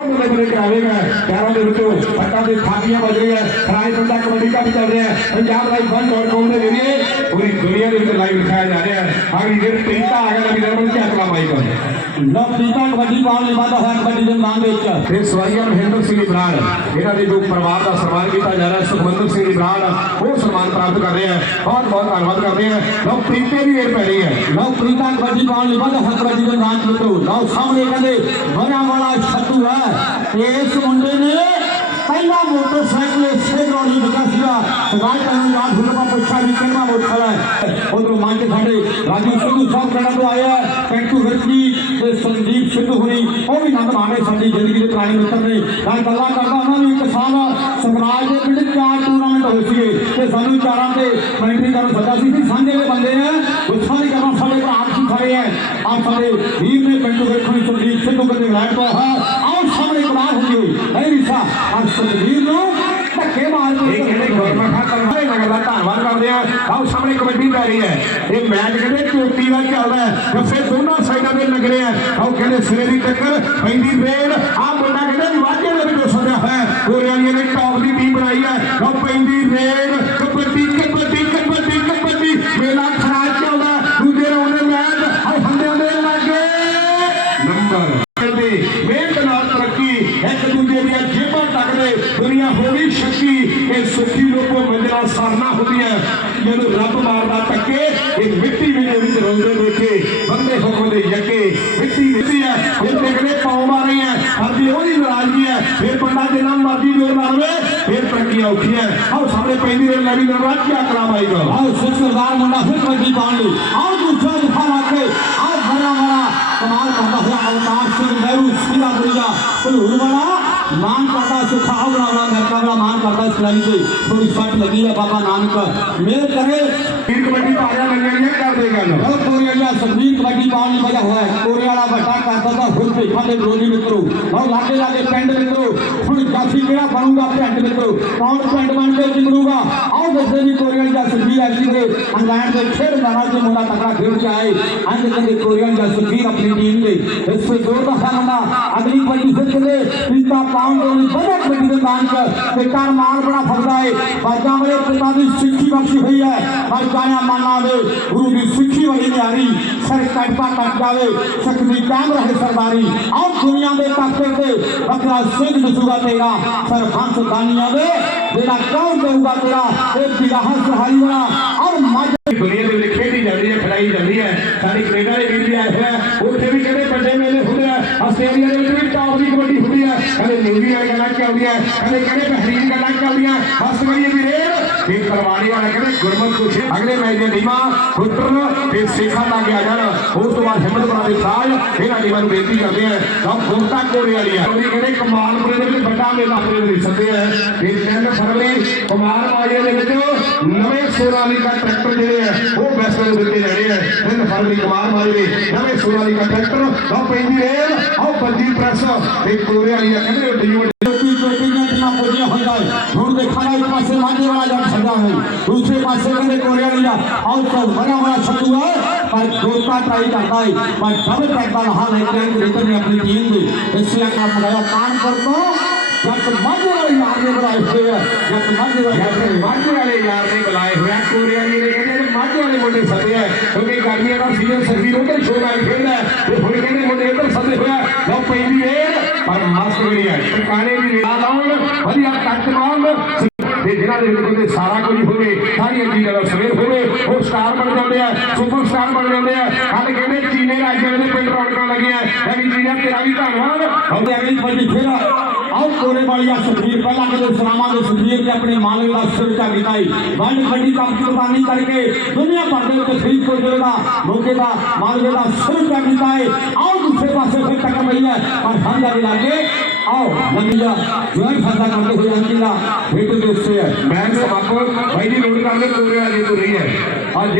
ਬਲੇ ਬਲੇ ਕਰਾਵੇਗਾ ਦੇ ਵਿੱਚੋਂ ਪੱਟਾਂ ਦੇ ਥਾਪੀਆਂ ਵੱਜ ਰਹੀਆਂ ਰਾਜ ਬੰਦਾ ਕਬੱਡੀ ਕੱਪ ਚੱਲ ਰਿਹਾ ਪੰਜਾਬ ਲਾਈਵ ਫਨ.com ਦੇ ਜਰੀਏ ਪੂਰੀ ਦੁਨੀਆ ਦੇ ਵਿੱਚ ਲਾਈਵ ਦਿਖਾਇਆ ਜਾ ਰਿਹਾ ਹੈ ਆਗੀ ਫਿਰ ਤੀਤਾ ਆ ਗਿਆ ਨਵੀਂ ਨਰਮਲ ਝਾਕਲਾ ਮਾਈ ਕਰ ਲਵ ਪੀਤਾ ਕਬੱਡੀ ਪਾਉਣ ਲਈ ਵਾਧਾ ਹੋਇਆ ਕਬੱਡੀ ਦੇ ਮੈਦਾਨ ਦੇ ਵਿੱਚ ਫਿਰ ਸਵਾਈਆਂ ਮਹਿੰਦਰ ਸਿੰਘ ਇਬਰਾਨ ਇਹਨਾਂ ਦੇ ਜੋ ਪਰਿਵਾਰ ਦਾ ਸਨਮਾਨ ਕੀਤਾ ਜਾ ਰਿਹਾ ਹੈ ਸੁਖਮੰਦਰ ਸਿੰਘ ਇਬਰਾਨ ਉਹ ਸਨਮਾਨ ਪ੍ਰਾਪਤ ਕਰ ਰਹੇ ਹੈ ਬਹੁਤ ਬਹੁਤ ਧੰਨਵਾਦ ਕਰਦੇ ਹਾਂ ਲਓ ਪ੍ਰੀਤੇ ਦੀ ਵੇਟ ਪੈ ਰਹੀ ਹੈ ਲਵ ਪ੍ਰੀਤਾ ਕਬੱਡੀ ਪਾਉਣ ਲਈ ਵਾਧਾ ਹੋਇਆ ਕਬੱਡੀ ਦੇ ਮੈਦਾਨ ਦੇ ਵਿੱਚੋਂ ਲਓ ਸਾਹਮਣੇ ਕਹਿੰਦੇ ਬਣਾ ਵਾਲਾ ਛੱਤੂ ਇਸ ਮੁੰਡੇ ਨੇ ਪਹਿਲਾ ਮੋਟਰਸਾਈਕਲ ਇਸੇ ਗਰਾਊਂਡ ਵਿੱਚ ਸੀਗਾ। ਸਵਾਲ ਕਰਨ ਦਾ ਫੁੱਲਪਾ ਪੁੱਛਾ ਵੀ ਕਿੰਨਾ ਮੋਟਰ ਹੈ। ਉਧਰੋਂ ਮੰਨ ਕੇ ਸਾਡੇ ਰਾਜੂ ਸਿੱਧੂ ਸਾਹਿਬ ਕੜਾ ਤੋਂ ਆਇਆ ਹੈ ਪੈਂਟੂ ਤੇ ਸੰਦੀਪ ਸਿੱਧੂ ਹੋਣੀ ਉਹ ਵੀ ਨੰਦ ਮਾਣੇ ਸਾਡੀ ਜ਼ਿੰਦਗੀ ਦੇ ਪੁਰਾਣੇ ਮਿੱਤਰ ਨੇ। ਗੱਲ ਗੱਲਾਂ ਕਰਦਾ ਉਹਨਾਂ ਨੂੰ ਇੱਕ ਸਾਲ ਸਮਰਾਜ ਦੇ ਪਿੰਡ ਚਾਰ ਟੂਰਨਾਮੈਂਟ ਹੋਏ ਸੀਗੇ ਤੇ ਸਾਨੂੰ ਚਾਰਾਂ ਤੇ ਕਮੈਂਟਰੀ ਕਰਨ ਸੱਦਾ ਸੀ। ਕਿ ਸਾਂਝੇ ਦੇ ਬੰਦੇ ਨੇ ਗੁੱਸਾ ਨਹੀਂ ਕਰਨਾ, ਸਾਡੇ ਭਰਾ ਕੀ ਖੜੇ ਹੈ ਆਪ ਸਾਡੇ ਵੀਰ ਨੇ ਪਿੰਡ ਵੇਖਣੀ ਸੰਦੀਪ ਸਿੱਧੂ ਕਦੇ ਇੰਗਲੈਂਡ ਤੋਂ ਹੈ ਹੁੰਦੀ ਹੋਈ ਹੈ ਰਿਸ਼ਾ ਆ ਨੂੰ ਧੱਕੇ ਮਾਰ ਕੇ ਇਹ ਕਹਿੰਦੇ ਗਵਰਨਮੈਂਟ ਹੱਥ ਸਾਰੇ ਧੰਨਵਾਦ ਕਰਦੇ ਆ ਆਓ ਸਾਹਮਣੇ ਕਬੱਡੀ ਪੈ ਰਹੀ ਹੈ ਇਹ ਮੈਚ ਕਹਿੰਦੇ ਚੋਟੀ ਦਾ ਚੱਲਦਾ ਹੈ ਦੋਨਾਂ ਸਾਈਡਾਂ ਦੇ ਲੱਗ ਰਹੇ ਆ ਆਓ ਕਹਿੰਦੇ ਸਿਰੇ ਦੀ ਟੱਕਰ ਪੈਂਦੀ ਰੇਡ ਆ ਮੁੰਡਾ ਕਹਿੰਦੇ ਮਾਝੇ ਦੇ ਵਿੱਚ ਸੱਦਿਆ ਹੋਇਆ ਕੋਰੀਆਲੀਆਂ ਨੇ ਟੌਪ ਦੀ ਟੀਮ ਬਣਾਈ ਹੈ ਆਓ ਪੈਂਦੀ ਰੇਡ ਕਬੱਡੀ ਕਬੱਡੀ ਕਬੱਡੀ ਕਬੱਡੀ ਮੇਲਾ ਖਰਾਬ ਚੱਲਦਾ ਦੂਜੇ ਰੌਂਡ ਦੇ ਮੈਚ ਆਓ ਹੰਦੇ ਦੇ ਲੱਗੇ ਨੰਬਰ ਕਹਿੰਦੇ ਮਿਹਨਤ ਨਾਲ ਤਰੱਕੀ ਇੱਕ ਦੂਜੇ ਦੀਆਂ ਜੇਬਾਂ ਟੱਕਦੇ ਦੁਨੀਆ ਹੋ ਗਈ ਸ਼ੱਕੀ ਇਹ ਸੁੱਖੀ ਲੋਕੋ ਮੰਜ਼ਲਾਂ ਸਾਰਨਾ ਹੁੰਦੀਆਂ ਜਦੋਂ ਰੱਬ ਮਾਰਦਾ ਟੱਕੇ ਇਹ ਮਿੱਟੀ ਵੀ ਦੇ ਵਿੱਚ ਰੋਂਦੇ ਦੇਖੇ, ਬੰਦੇ ਹੁਕਮ ਦੇ ਯੱਕੇ, ਮਿੱਟੀ ਮਿੱਟੀ ਹੈ। ਇਹ ਦੇਖਦੇ ਪਾਉ ਮਾਰੇ ਹੈ, ਸਾਡੀ ਉਹਦੀ ਨਾਰਾਜ਼ਗੀ ਹੈ। ਫਿਰ ਬੰਦਾ ਜਿੰਨਾ ਮਰਜ਼ੀ ਜੋਰ ਮਾਰਵੇ, ਫਿਰ ਤਰੱਕੀ ਔਖੀ ਹੈ ਆਓ ਸਾਹਮਣੇ ਪੈਂਦੀ ਰਹੇ ਨਵੀਂ ਨਰਾਜ ਕੀ ਕਲਾਮ ਆਏਗਾ ਆਓ ਸਿੱਖ ਸਰਦਾਰ ਮੁੰਡਾ, ਫਿਰ ਕਬੱਡੀ ਪਾਉਣ ਲਈ। ਆਓ ਦੂਸਰਾ ਦਿਖਾ ਲਾ ਕੇ ਆਓ ਭਰਾ ਵਾਲਾ ਕਮਾਲ ਕਰਦਾ ਹੋਇਆ ਅਵਤਾਰ ਸਿੰਘ ਨਹਿਰੂ ਸਿਰਾ ਬੁਰੀਆ ਭਲੂਰ ਵਾਲਾ। ਮਾਨ ਕਰਦਾ ਸੁਖਾ ਬਣਾ ਬਣਾ ਮਰਕਾ ਵਾਲਾ ਮਾਨ ਕਰਦਾ ਸਿਲਾਈ ਤੇ ਥੋੜੀ ਸੱਟ ਲੱਗੀ ਹੈ ਬਾਬਾ ਨਾਨਕ। ਮੇਰ ਕਰੇ ਫਿਰ ਕਬੱਡੀ ਤਾਰਿਆਂ ਲੱਗਣੀਆਂ ਕਰਦੇ ਗੱਲ। ਉਹ ਕੋਰੀਆ ਸੰਦੀਪ ਕਬੱਡੀ ਪਾਉਣ ਲਈ ਵਜ੍ਹਾ ਹੋਇਆ ਹੈ। ਕੋਰੀਆ ਵਾਲਾ ਵੱਡਾ ਕਰਦਾ ਤਾਂ ਹੁਣ ਤੇ ਸਾਡੇ ਵਿਰੋਧੀ ਮਿੱਤਰੋ। ਉਹ ਲਾਗੇ ਲਾਗੇ ਪਿੰਡ ਮਿੱਤਰੋ ਕਿਹੜਾ ਬਣੂਗਾ ਪਿੰਡ ਮਿੱਤਰੋ ਕੌਣ ਪਿੰਡ ਬਣ ਕੇ ਜਿਮਰੂਗਾ ਆਓ ਦੱਸੇ ਵੀ ਕੋਰੀਆ ਦਾ ਸੰਦੀਪ ਐਸੀ ਦੇ ਇੰਗਲੈਂਡ ਦੇ ਖੇਡ ਮੈਦਾਨ 'ਚ ਮੁੰਡਾ ਤਕੜਾ ਖੇਡ ਕੇ ਆਏ। ਅੰਜ ਕਹਿੰਦੇ ਕੋਰੀਆ ਦਾ ਸੰਦੀਪ ਆਪਣੀ ਟੀਮ ਦੇ ਇਸ ਜ਼ੋਰ ਦਾ ਸਾਹਮਣਾ ਅਗਲੀ ਕਬੱਡੀ ਫਿਰ ਕਹਿੰਦੇ ਪਿੱਤਾ ਪਾਉਣ ਦੇ ਲਈ ਬੜਾ ਕਬੱਡੀ ਦੇ ਮੈਦਾਨ 'ਚ ਤੇ ਕਰ ਮਾਰ ਬੜਾ ਫਰਦਾ ਹੈ ਬਾਜਾਂ ਵਾਲੇ ਪਿਤਾ ਦੀ ਸਿੱਖੀ ਬਖਸ਼ੀ ਹੋਈ ਹੈ। ਪਰ ਕਾਇਆ ਮਾਨਾ ਦੇ ਗੁਰੂ ਦੀ ਸਿੱਖੀ ਵਾਲੀ ਨਿਆਰੀ ਸਰ ਕੱਟਦਾ ਕੱਟ ਜਾਵੇ ਸ਼ਕਤੀ ਕਾਇਮ ਰਹੇ ਸਰਦਾਰੀ ਆਓ ਦੁਨੀਆ ਦੇ ਤਖਤੇ ਤੇ ਬੱਕਰਾ ਸਿੰਘ ਦਸੂਗਾ ਤੇਰਾ ਸਰ ਹੰਸ ਦਾਨੀਆਂ ਦੇ ਜਿਹੜਾ ਕੌਣ ਦੇਊਗਾ ਤੇਰਾ ਇਹ ਬਿਰਾਹ ਸਹਾਈ ਵਾਲਾ ਔਰ ਮੱਝ ਦੁਨੀਆ ਦੇ ਵਿੱਚ ਖੇਡੀ ਜਾਂਦੀ ਹੈ ਖੜਾਈ ਜਾਂਦੀ ਹੈ ਸਾਡੇ ਕੈਨੇਡਾ ਦੇ ਵੀਰ ਵੀ ਆਏ ਹੋਏ ਆ ਉੱਥੇ ਵੀ ਕਹਿੰਦੇ ਵੱਡੇ ਮੇਲੇ ਹੁੰਦੇ ਆ ਆਸਟ੍ਰੇਲੀਆ ਦੇ ਵਿੱਚ ਵੀ ਟੌਪ ਦੀ ਕਬੱਡੀ ਹੁੰਦੀ ਆ ਕਹਿੰਦੇ ਨਿਊਜ਼ੀ ਵਾਲੀ ਗੱਲਾਂ ਚੱਲਦੀਆਂ ਕਹਿੰਦੇ ਕਹਿੰਦੇ ਬਹਿਰੀਨ ਗੱਲਾਂ ਚੱਲਦੀਆਂ ਬਸ ਕਰੀਏ ਵੀ ਰੇਡ ਇਹ ਵਾਲੇ ਕਹਿੰਦੇ ਗੁਰਮਤ ਕੁਛ ਅਗਲੇ ਮੈਚ ਦੇ ਨੀਮਾ ਪੁੱਤਰ ਤੇ ਸੇਖਾਂ ਲਾ ਕੇ ਆ ਜਾਣ। ਉਸ ਤੋਂ ਬਾਅਦ ਹਿੰਮਤ ਦੇ ਸਾਜ। ਇਹਨਾਂ ਟੀਮਾਂ ਨੂੰ ਬੇਨਤੀ ਕਰਦੇ ਆ। ਸਭ ਗੁਰਤਾ ਕੋਰੇ ਵਾਲੀ ਕਹਿੰਦੇ ਕਮਾਲਪੁਰੇ ਦੇ ਵਿੱਚ ਵੱਡਾ ਮੇਲਾ ਆਪਣੇ ਦੇ ਸੱਦੇ ਆ। ਇਹ 3 ਫਰਵਰੀ ਕੁਮਾਰ ਮਾਜੇ ਦੇ ਵਿੱਚ ਨਵੇਂ ਸੋਨਾਲੀਕਾ ਟਰੈਕਟਰ ਜਿਹੜੇ ਆ, ਉਹ ਬੈਸਟ ਦੇ ਦਿੱਤੇ ਜਾਣੇ ਆ। 3 ਫਰਵਰੀ ਕੁਮਾਰ ਮਾਜੇ ਦੇ ਨਵੇਂ ਸੋਨਾਲੀਕਾ ਟਰੈਕਟਰ। ਆਹ ਪੈਂਦੀ ਰੇਲ ਆਹ ਬੰਦੀ ਪ੍ਰੈਸ। ਤੇ ਕੋਰੇ ਵਾਲੀ ਆ, ਕਹਿੰਦੇ ਡੀਓ ਹੋਈਆਂ ਹੁਣ ਦੇਖਾਂਗਾ ਇੱਕ ਪਾਸੇ ਮਾਝੇ ਵਾਲਾ ਜੱਟ ਛੱਡਾ ਹੈ ਦੂਸਰੇ ਪਾਸੇ ਕਹਿੰਦੇ ਕੋਰੀਆ ਵਾਲਾ ਆਉਟ ਤੋਂ ਬੜਾ ਬੜਾ ਛੱਡੂ ਹੈ ਪਰ ਦੋਸਤਾ ਟਰਾਈ ਕਰਦਾ ਹੈ ਪਰ ਡਬਲ ਕਰਦਾ ਰਹਾ ਲੇਕਿਨ ਰਿਟਰ ਨੇ ਆਪਣੀ ਟੀਮ ਦੇ ਇਸ ਲਈ ਕੰਮ ਮੰਗਾਇਆ ਕਾਨਪੁਰ ਤੋਂ ਜੱਟ ਮਾਝੇ ਵਾਲੇ ਯਾਰ ਨੇ ਬਣਾਏ ਹੋਏ ਆ ਜੱਟ ਮਾਝੇ ਵਾਲੇ ਯਾਰ ਮਾਝੇ ਵਾਲੇ ਯਾਰ ਨੇ ਬੁਲਾਏ ਹੋਇਆ ਕੋਰੇ ਵਾਲੀ ਨੇ ਕਹਿੰਦੇ ਨੇ ਮਾਝੇ ਵਾਲੇ ਮੁੰਡੇ ਸੱਦੇ ਆ ਕਿਉਂਕਿ ਗਰਮੀਆਂ ਦਾ ਸੀਜ਼ਨ ਸਰਦੀ ਉਧਰ ਸ਼ੋਅ ਮੈਚ ਖੇਡਦਾ ਹੈ, ਤੇ ਹੁਣ ਕਹਿੰਦੇ ਮੁੰਡੇ ਇੱਧਰ ਸੱਦੇ ਹੋਇਆ ਲਓ ਪੈਂਦੀ ਰੇਡ ਪਰ ਮਸਤ ਜਿਹੜੀ ਹੈ ਟਿਕਾਣੇ ਵੀ ਨਹੀਂ ਲਾਉਣ ਵਧੀਆ ਟੱਚ ਮਾਰਨ ਤੇ ਜਿਨ੍ਹਾਂ ਦੇ ਵਿੱਚ ਕਹਿੰਦੇ ਸਾਰਾ ਕੁਝ ਹੋਵੇ ਸਾਰੀਆਂ ਚੀਜ਼ਾਂ ਦਾ ਸਵੇਰ ਹੋਵੇ, ਉਹ ਸਟਾਰ ਬਣ ਜਾਂਦੇ ਆ ਸੁਪਰ ਸਟਾਰ ਬਣ ਜਾਂਦੇ ਆ। ਕੱਲ ਕਹਿੰਦੇ ਚੀਨੇ ਰਾਜੇ ਦੇ ਪਿੰਡ ਰੌਣਕਾਂ ਲੱਗੀਆਂ ਇਹ ਵੀ ਤੇਰਾ ਵੀ ਧੰਨਵਾਦ ਹੁੰਦੇ ਅਗਲੀ ਕਬੱਡੀ ਫਿਰ। ਆਉ ਕੋਰੇ ਵਾਲੀਆ ਸੁਖੀਰ ਪਹਿਲਾਂ ਕਦੇ ਸਲਾਮਾਂ ਦੇ ਸੁਖੀਰ ਨੇ ਆਪਣੇ ਮਾਲਕ ਦਾ ਸਿਰ ਚਾ ਗਿਤਾਈ ਵੰਡ ਖੱਡੀ ਕੰਮ ਕੁਰਬਾਨੀ ਕਰਕੇ ਦੁਨੀਆ ਭਰ ਦੇ ਉੱਤੇ ਫਰੀਦਕੋਟ ਜ਼ਿਲ੍ਹੇ ਦਾ, ਮੌਕੇ ਦਾ ਮਾਲਕ ਦਾ ਸਿਰ ਚਾ ਗਿਤਾਈ ਦੂਸਰੇ ਪਾਸੇ ਫਿਰ ਟੱਕਰ ਪਈ ਹੈ ਪਰ ਸਾਂਝਾ ਦੇ ਲਾਗੇ ਆਓ ਨੰਗੀਆ ਜੁਆਇਨ ਖਾਤਾ ਕਰਦੇ ਹੋਏ ਅੰਕਿਲਾ ਹਿੱਟ ਦੇ ਉੱਤੇ ਹੈ। ਮੈਂ ਤਾਂ ਅੱਜ